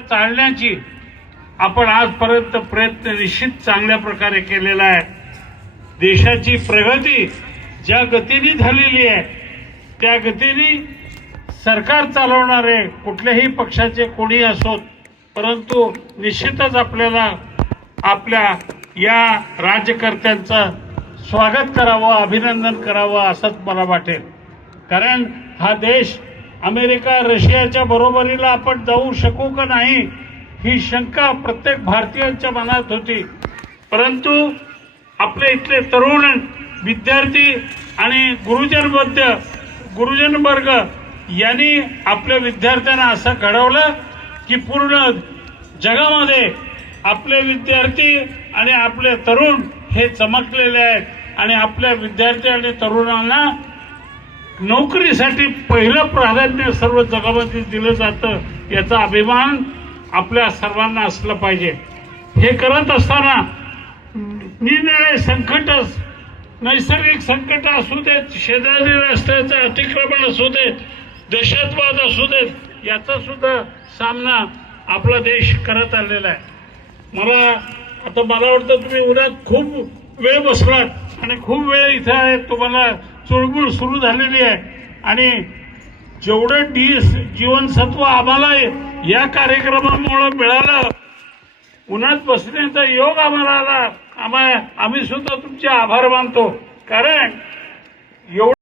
चालण्याची आपण आजपर्यंत प्रयत्न निश्चित चांगल्या प्रकारे केलेला आहे। देशाची प्रगती ज्या गतीने झालेली आहे त्या गतीने सरकार चालवणारे कुठल्याही पक्षाचे कोणी असोत, परंतु निश्चितच आपल्याला आपल्या या राज्यकर्त्यांचं स्वागत करावं, अभिनंदन करावं असंच मला वाटेल। कारण हा देश अमेरिका रशियाच्या बरोबरीला आपण जाऊ शकू का नाही ही शंका प्रत्येक भारतीयांच्या मनात होती, परंतु आपले इथले तरुण विद्यार्थी आणि गुरुजन वर्ग यांनी आपल्या विद्यार्थ्यांना असं घडवलं की पूर्ण जगामध्ये आपले विद्यार्थी आणि आपले तरुण हे चमकलेले आहेत आणि आपल्या विद्यार्थी आणि तरुणांना नोकरीसाठी पहिलं प्राधान्य सर्व जगामध्ये दिलं जातं, याचा अभिमान आपल्या सर्वांना असलं पाहिजे। हे करत असताना निरनिराळे संकट, नैसर्गिक संकट असू देत, शेजारी रस्त्याचं अतिक्रमण असू देत, दहशतवाद असू देत, याचा सुद्धा सामना आपला देश करत आलेला आहे। मला वाटतं तुम्ही उन्हात खूप वेळ बसलात आणि खूप वेळ इथं आहे, तुम्हाला चुळबुळ सुरू झालेली आहे आणि जेवढं जीवनसत्व आम्हाला या कार्यक्रमामुळे मिळालं, उन्हात बसण्याचा योग आम्हाला आला, आम्ही सुद्धा तुमचे आभार मानतो। कारण एवढं